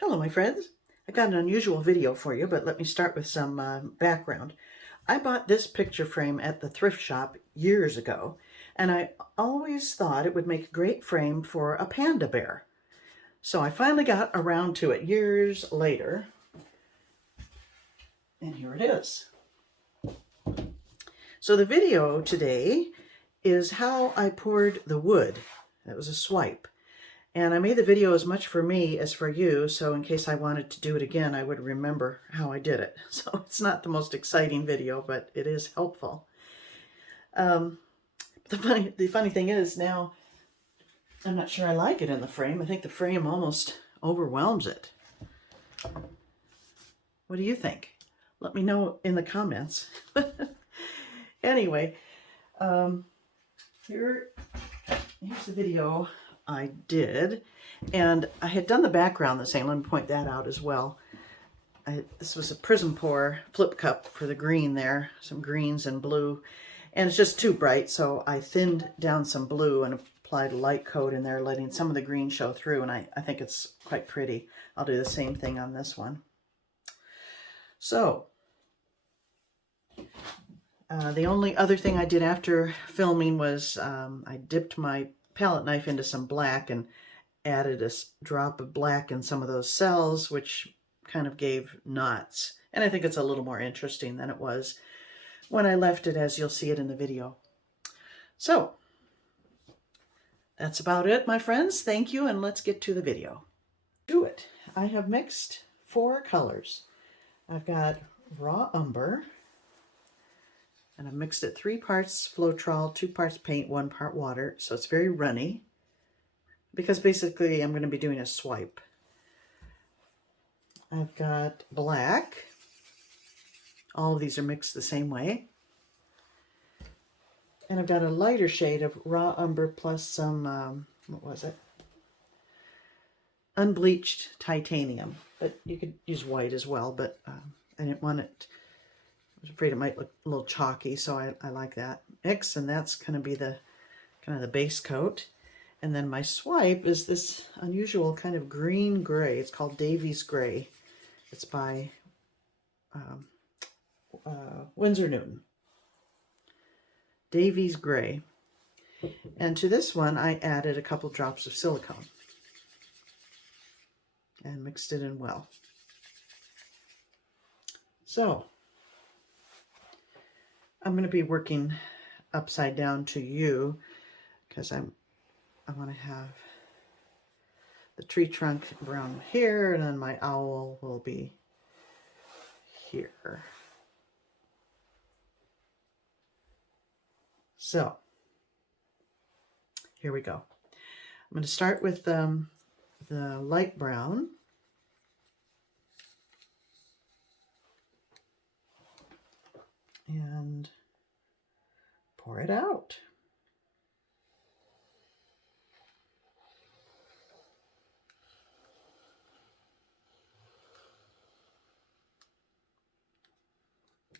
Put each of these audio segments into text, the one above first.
Hello, my friends. I got an unusual video for you, but let me start with some background. I bought this picture frame at the thrift shop years ago, and I always thought it would make a great frame for a panda bear. So I finally got around to it years later, and here it is. So the video today is how I poured the wood. That was a swipe. And I made the video as much for me as for you, so in case I wanted to do it again, I would remember how I did it. So it's not the most exciting video, but it is helpful. The funny thing is now, I'm not sure I like it in the frame. I think the frame almost overwhelms it. What do you think? Let me know in the comments. Anyway, here's the video I did, and I had done the background the same. Let me point that out as well. This was a prism pour flip cup for the green there, some greens and blue, and it's just too bright, so I thinned down some blue and applied a light coat in there, letting some of the green show through, and I think it's quite pretty. I'll do the same thing on this one. So the only other thing I did after filming was I dipped my palette knife into some black and added a drop of black in some of those cells, which kind of gave knots. And I think it's a little more interesting than it was when I left it, as you'll see it in the video. So that's about it, my friends. Thank you, and let's get to the video. Do it. I have mixed 4 colors. I've got raw umber, and I've mixed it 3 parts Floetrol, 2 parts paint, 1 part water, so it's very runny, because basically I'm going to be doing a swipe. I've got black. All of these are mixed the same way. And I've got a lighter shade of raw umber plus some, what was it? Unbleached titanium. But you could use white as well, but I didn't want it. I was afraid it might look a little chalky, so I like that mix, and that's going to be the kind of the base coat. And then my swipe is this unusual kind of green gray. It's called Davy's Gray. It's by Winsor Newton. Davy's Gray. And to this one, I added a couple drops of silicone and mixed it in well. So I'm going to be working upside down to you, because I want to have the tree trunk brown here, and then my owl will be here. So here we go. I'm going to start with the light brown. And pour it out.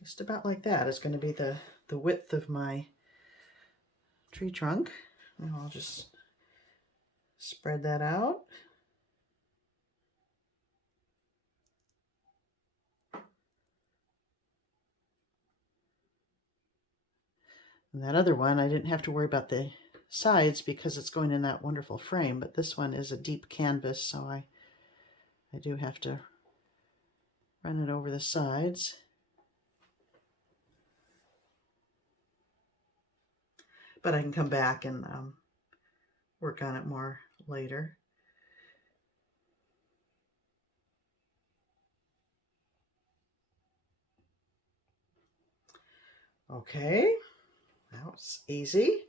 Just about like that is going to be the width of my tree trunk. And I'll just spread that out. And that other one, I didn't have to worry about the sides because it's going in that wonderful frame, but this one is a deep canvas, so I do have to run it over the sides. But I can come back and work on it more later. Okay, that was easy.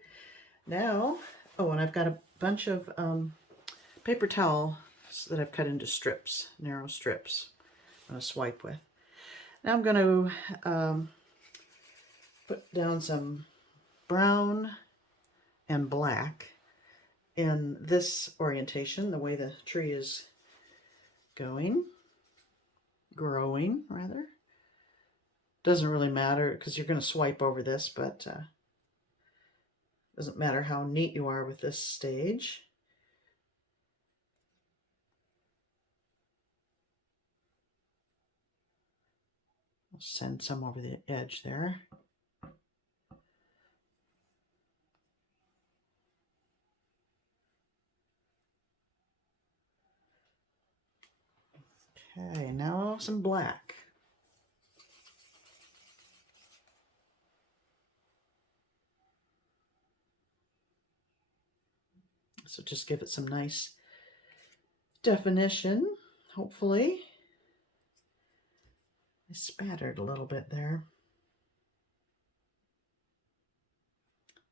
Now, oh, and I've got a bunch of paper towel that I've cut into strips, narrow strips, I'm going to swipe with. Now I'm going to put down some brown and black in this orientation, the way the tree is growing rather. Doesn't really matter because you're going to swipe over this, but doesn't matter how neat you are with this stage. send some over the edge there. Okay, now some black. So just give it some nice definition, hopefully. I spattered a little bit there.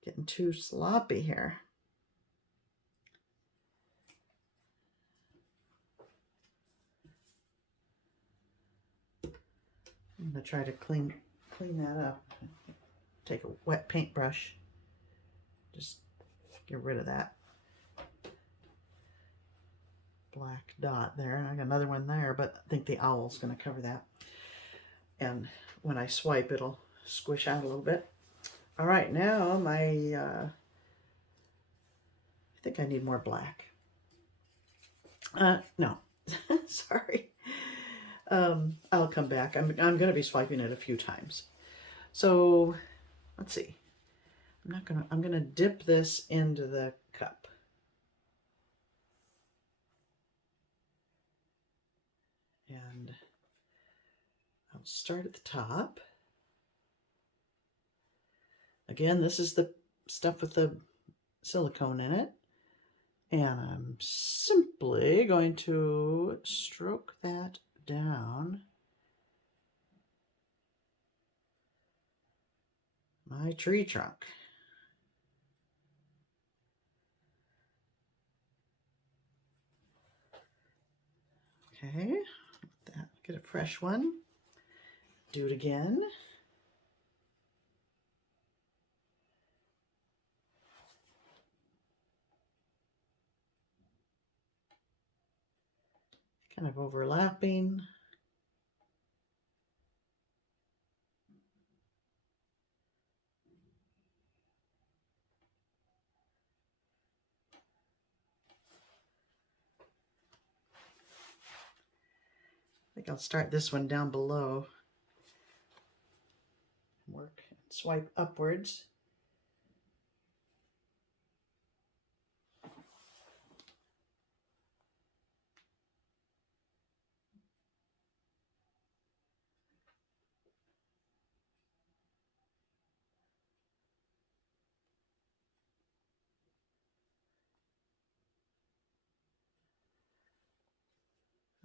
Getting too sloppy here. I'm going to try to clean that up. Take a wet paintbrush. Just get rid of that black dot there. I got another one there, but I think the owl's going to cover that. And when I swipe, it'll squish out a little bit. All right, now my, I think I need more black. No, sorry. I'll come back. I'm going to be swiping it a few times. So let's see. I'm going to dip this into the cup. And I'll start at the top. Again, this is the stuff with the silicone in it. And I'm simply going to stroke that down my tree trunk. Okay, get a fresh one. Do it again. Kind of overlapping. I think I'll start this one down below. Work and swipe upwards.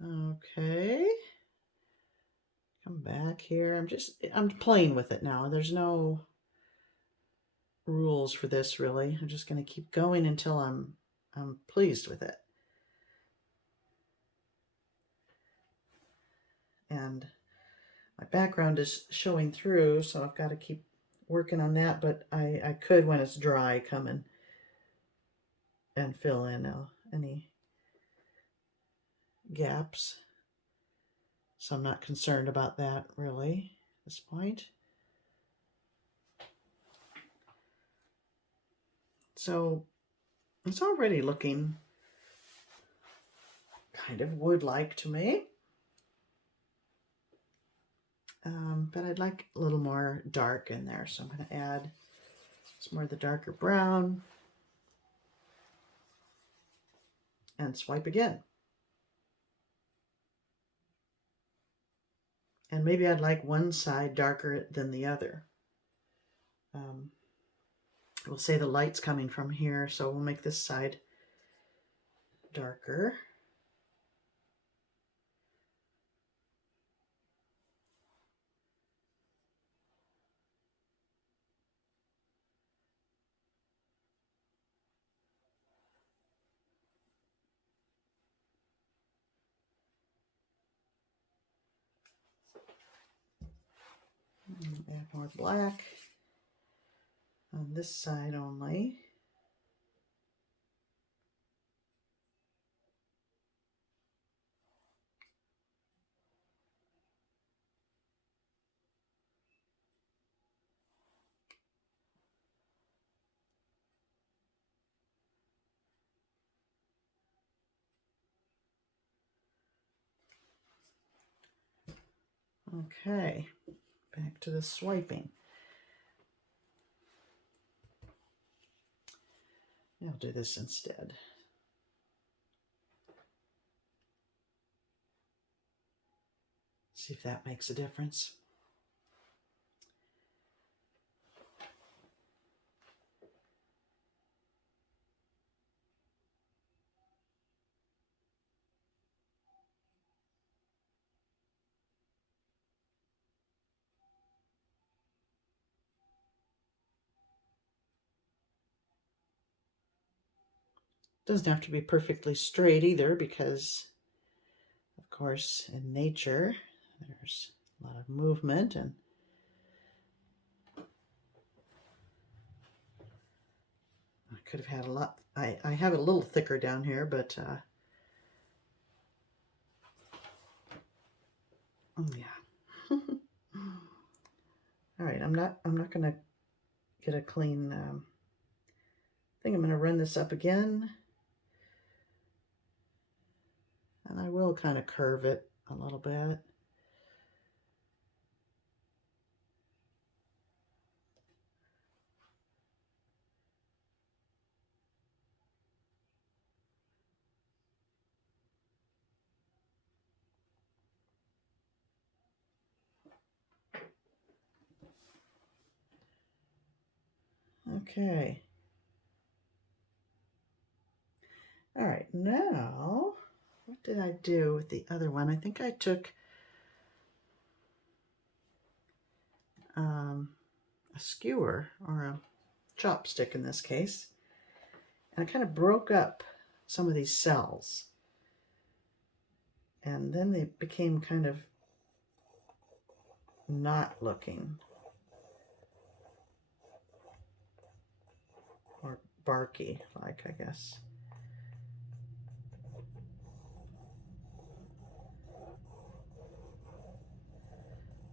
Okay. Come back here. I'm playing with it now. There's no rules for this really. I'm just going to keep going until I'm pleased with it. And my background is showing through, so I've got to keep working on that, but I could, when it's dry, come in and fill in any gaps. So I'm not concerned about that really at this point. So it's already looking kind of wood-like to me. But I'd like a little more dark in there, so I'm going to add some more of the darker brown and swipe again. And maybe I'd like one side darker than the other. We'll say the light's coming from here, so we'll make this side darker. Add more black on this side only. Okay, back to the swiping. I'll do this instead. See if that makes a difference. Doesn't have to be perfectly straight either, because of course in nature there's a lot of movement, and I could have had a lot. I have it a little thicker down here, but yeah. All right, I'm not gonna get a clean thing. I'm gonna run this up again, and I will kind of curve it a little bit. Okay. All right, now, what did I do with the other one? I think I took a skewer, or a chopstick in this case, and I kind of broke up some of these cells, and then they became kind of not looking, or barky, like, I guess.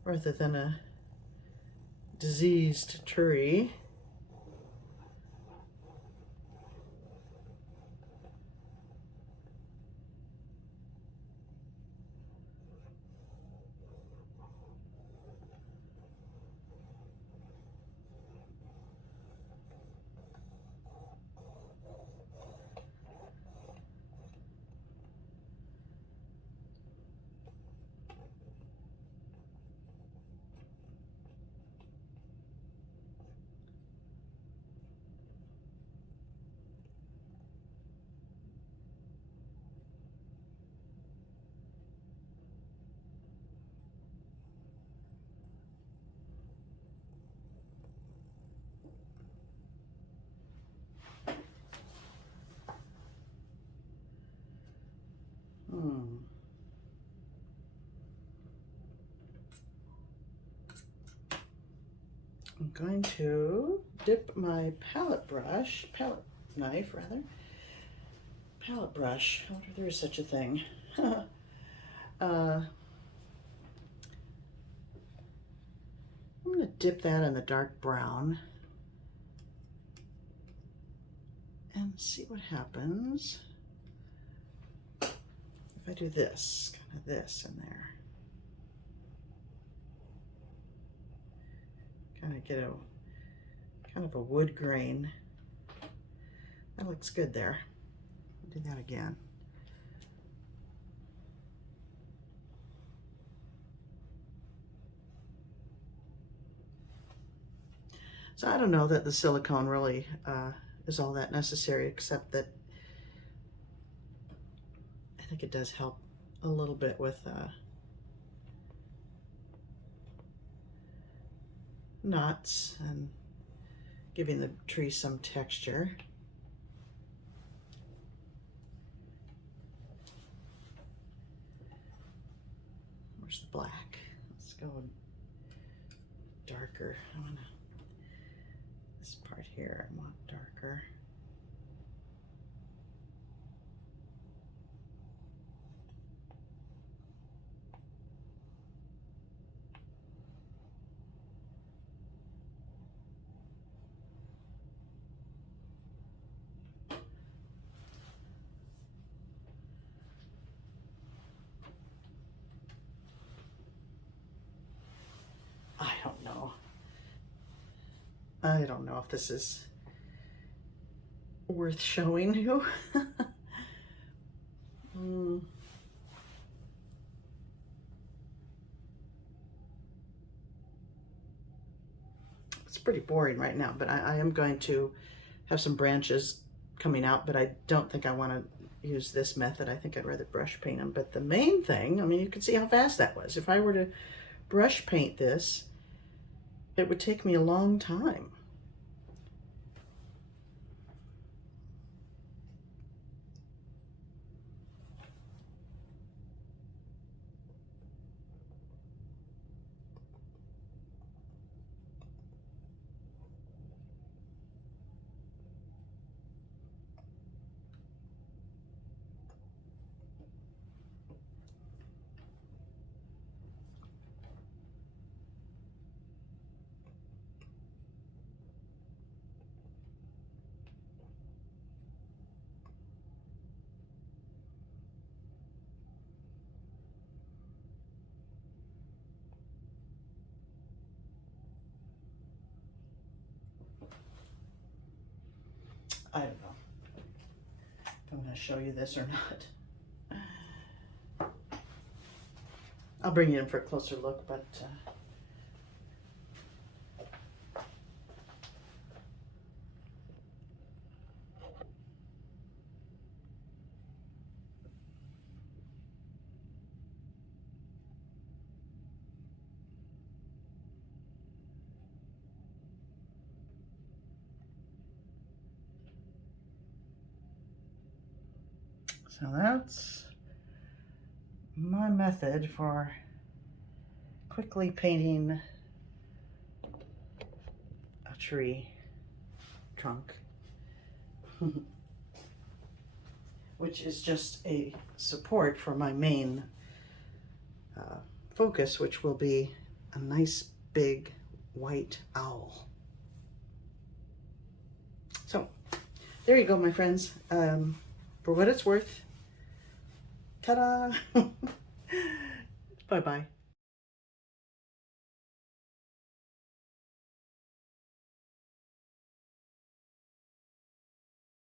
Rather than a diseased tree. I'm going to dip my palette knife, palette brush, I wonder if there is such a thing. I'm going to dip that in the dark brown and see what happens if I do this, kind of this in there. Kind of get a kind of a wood grain. That looks good there. I'll do that again. So I don't know that the silicone really is all that necessary, except that I think it does help a little bit with knots and giving the tree some texture. Where's the black? Let's go darker. I want this part here, I want darker. I don't know if this is worth showing you. It's pretty boring right now, but I am going to have some branches coming out, but I don't think I want to use this method. I think I'd rather brush paint them. But the main thing, I mean, you can see how fast that was. If I were to brush paint this, it would take me a long time. I don't know if I'm going to show you this or not. I'll bring you in for a closer look, but so that's my method for quickly painting a tree trunk, which is just a support for my main focus, which will be a nice big white owl. So there you go, my friends. For what it's worth, ta-da! Bye-bye.